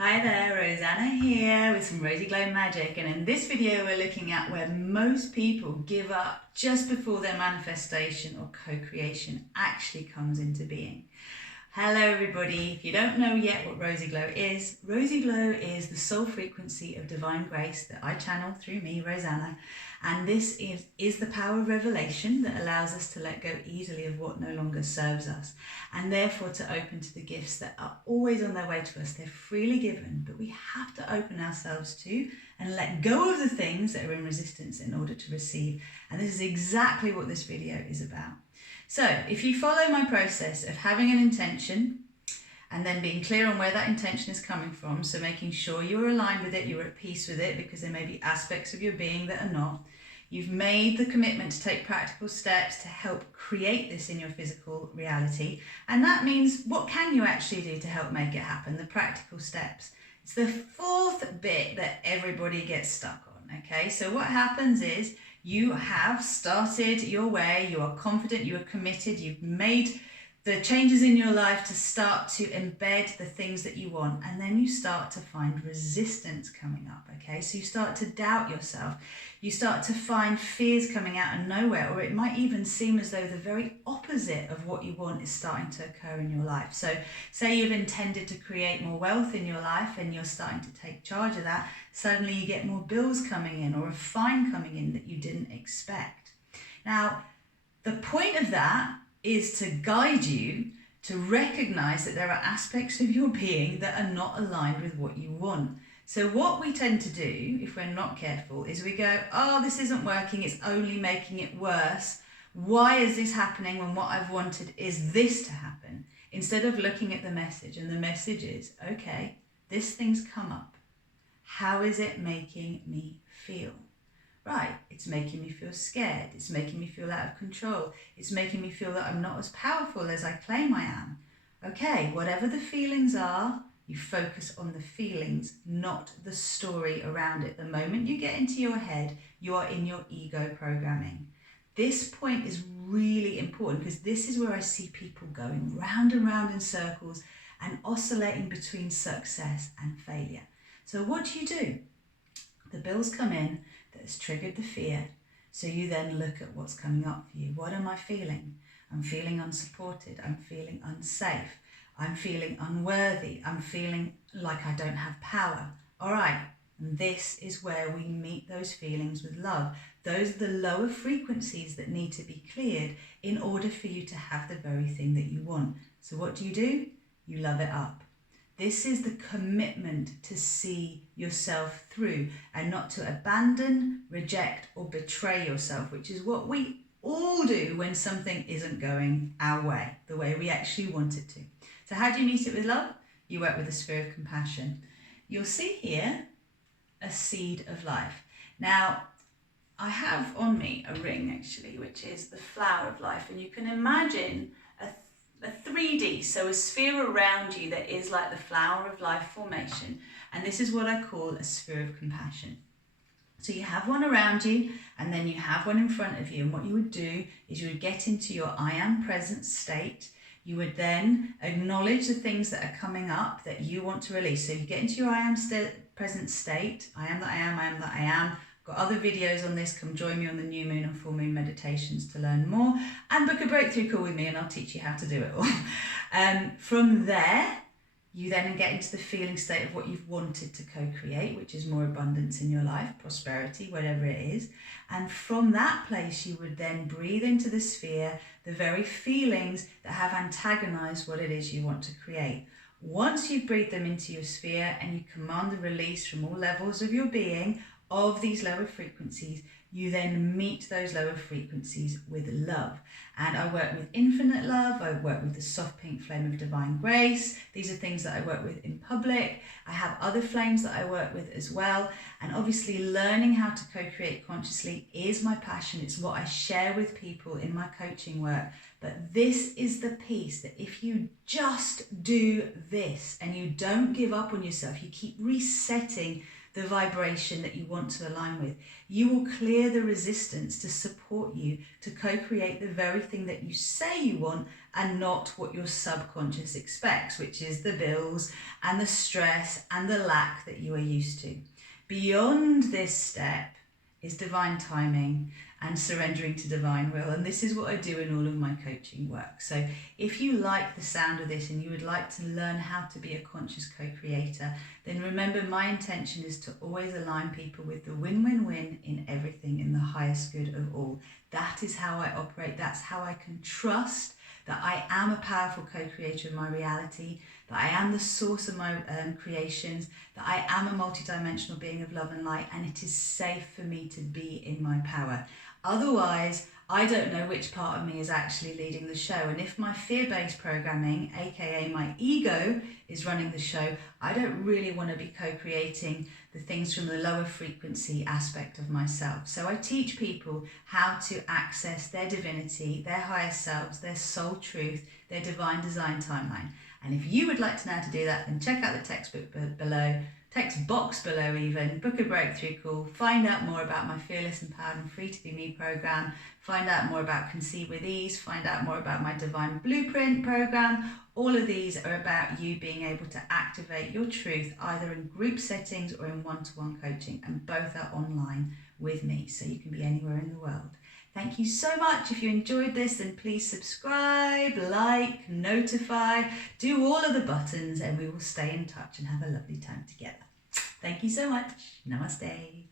Hi there, Rosanna here with some Rosy Glow Magic, and in this video we're looking at where most people give up just before their manifestation or co-creation actually comes into being. Hello everybody, if you don't know yet what Rosy Glow is the soul frequency of divine grace that I channel through me, Rosanna, and this is the power of revelation that allows us to let go easily of what no longer serves us, and therefore to open to the gifts that are always on their way to us. They're freely given, but we have to open ourselves to and let go of the things that are in resistance in order to receive. And this is exactly what this video is about. So if you follow my process of having an intention and then being clear on where that intention is coming from, so making sure you're aligned with it, you're at peace with it, because there may be aspects of your being that are not. You've made the commitment to take practical steps to help create this in your physical reality. And that means, what can you actually do to help make it happen? The practical steps. It's the fourth bit that everybody gets stuck on, okay? So what happens is, you have started your way, you are confident, you are committed, you've made the changes in your life to start to embed the things that you want, and then you start to find resistance coming up, okay? So you start to doubt yourself, you start to find fears coming out of nowhere, or it might even seem as though the very opposite of what you want is starting to occur in your life. So say you've intended to create more wealth in your life and you're starting to take charge of that, suddenly you get more bills coming in or a fine coming in that you didn't expect. Now, the point of that is to guide you to recognize that there are aspects of your being that are not aligned with what you want. So what we tend to do, if we're not careful, is we go, oh, this isn't working, it's only making it worse. Why is this happening when what I've wanted is this to happen? Instead of looking at the message, and the message is, okay, this thing's come up. How is it making me feel? Right, it's making me feel scared, it's making me feel out of control, it's making me feel that I'm not as powerful as I claim I am. Okay, whatever the feelings are, you focus on the feelings, not the story around it. The moment you get into your head, you are in your ego programming. This point is really important because this is where I see people going round and round in circles and oscillating between success and failure. So what do? The bills come in, that has triggered the fear. So you then look at what's coming up for you. What am I feeling? I'm feeling unsupported. I'm feeling unsafe. I'm feeling unworthy. I'm feeling like I don't have power. All right. And this is where we meet those feelings with love. Those are the lower frequencies that need to be cleared in order for you to have the very thing that you want. So what do? You love it up. This is the commitment to see yourself through and not to abandon, reject, or betray yourself, which is what we all do when something isn't going our way, the way we actually want it to. So how do you meet it with love? You work with the sphere of compassion. You'll see here a seed of life. Now, I have on me a ring actually, which is the flower of life, and you can imagine a 3D, so a sphere around you that is like the flower of life formation, and this is what I call a sphere of compassion. So you have one around you and then you have one in front of you, and what you would do is you would get into your I am present state. You would then acknowledge the things that are coming up that you want to release. So you get into your I am present state. I am that I am, I am that I am. Got other videos on this. Come join me on the new moon and full moon meditations to learn more, and book a breakthrough call with me and I'll teach you how to do it all. From there, you then get into the feeling state of what you've wanted to co-create, which is more abundance in your life, prosperity, whatever it is. And from that place, you would then breathe into the sphere the very feelings that have antagonized what it is you want to create. Once you've breathed them into your sphere and you command the release from all levels of your being of these lower frequencies, you then meet those lower frequencies with love. And I work with infinite love, I work with the soft pink flame of divine grace. These are things that I work with in public. I have other flames that I work with as well. And obviously learning how to co-create consciously is my passion. It's what I share with people in my coaching work. But this is the piece that if you just do this and you don't give up on yourself, you keep resetting the vibration that you want to align with, you will clear the resistance to support you to co-create the very thing that you say you want and not what your subconscious expects, which is the bills and the stress and the lack that you are used to. Beyond this step is divine timing and surrendering to divine will. And this is what I do in all of my coaching work. So if you like the sound of this and you would like to learn how to be a conscious co-creator, then remember my intention is to always align people with the win-win-win in everything, in the highest good of all. That is how I operate. That's how I can trust that I am a powerful co-creator of my reality, that I am the source of my creations, that I am a multidimensional being of love and light, and it is safe for me to be in my power. Otherwise, I don't know which part of me is actually leading the show. And if my fear-based programming, aka my ego, is running the show, I don't really want to be co-creating the things from the lower frequency aspect of myself. So I teach people how to access their divinity, their higher selves, their soul truth, their divine design timeline. And if you would like to know how to do that, then check out the textbook below, text box below even, book a breakthrough call, find out more about my Fearless, Empowered and Free to Be Me program, find out more about Conceive with Ease, find out more about my Divine Blueprint program. All of these are about you being able to activate your truth either in group settings or in one-to-one coaching, and both are online with me, so you can be anywhere in the world. Thank you so much. If you enjoyed this, then please subscribe, like, notify, do all of the buttons, and we will stay in touch and have a lovely time together. Thank you so much. Namaste.